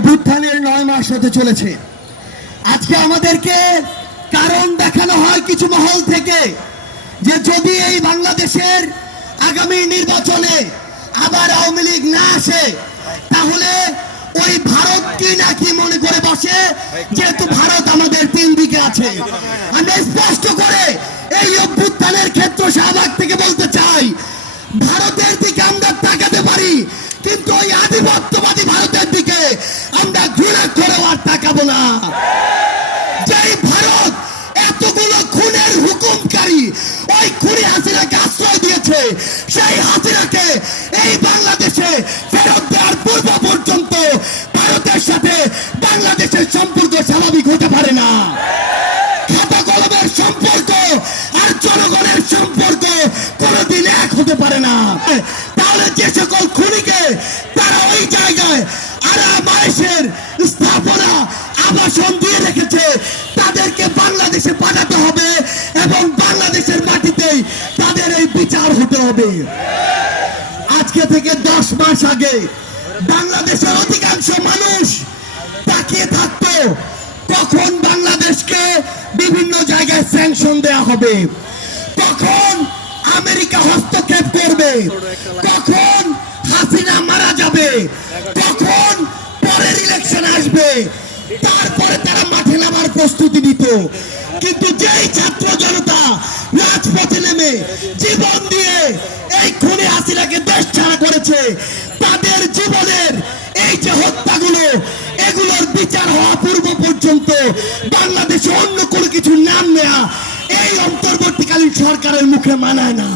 অভ্যুত্থানের 9 মাস হতে চলেছে। আজকে আমাদেরকে কারণ দেখানো হয় কিছু মহল থেকে যে যদি এই বাংলাদেশের আগামী নির্বাচনে আবার আওয়ামী লীগ না আসে তাহলে ওই ভারত কি নাকি মনে করে বসে, যেহেতু ভারত আমাদের 3 দিকে আছে। আমরা স্পষ্ট করে এই অভ্যুত্থানের ক্ষেত্র শাহবাগ থেকে বলতে চাই, ভারতের দিকে আমরা তাকাতে পারি কিন্তু ওই আধিপত্যবাদী ভারতের দিকে আমরা ঘৃণা করেও আর তাকাবো না। যেই ভারত এতগুলো খুনের হুকুমকারী ওই খুনি হাসিনাকে আশ্রয় দিয়েছে, সেই হাসিনাকে এই বাংলাদেশে ফেরত দেওয়ার পূর্ব পর্যন্ত ভারতের সাথে বাংলাদেশের সম্পর্ক স্বাভাবিক হতে পারে না। খাতা কলমের সম্পর্ক আর জনগণের সম্পর্ক কোনোদিন এক হতে পারে না। তাহলে যে সকল খুনিকে তারা ওই জায়গায় আরামায়েশের স্থাপনা আবাসন দিয়ে রেখেছে তাদেরকে বাংলাদেশে পাঠাতে হবে এবং বাংলাদেশের মাটিতেই তাদের এই বিচার হতে হবে। আজকে থেকে 10 মাস আগে বাংলাদেশের অধিকাংশ মানুষ তাকিয়ে থাকতো কখন বাংলাদেশকে বিভিন্ন জায়গায় স্যাংশন দেয়া হবে, কখন আমেরিকা হস্তক্ষেপ করবে, কখন হাসিনা মারা যাবে, কখন পরের ইলেকশন আসবে, তারপরে তারা মাঠে নামার প্রস্তুতি নিত। কিন্তু যেই ছাত্র জনতা রাজপথে নেমে জীবন দিয়ে এই খুনি হাসিনাকে দেশ ছাড়া করেছে, তাদের জীবনের এই যে হত্যাগুলো এগুলোর বিচার হওয়া পূর্ব পর্যন্ত বাংলাদেশে অন্য কোনো কিছু নাম নেয়া এই অন্তর্বর্তীকালীন সরকারের মুখে মানায় না।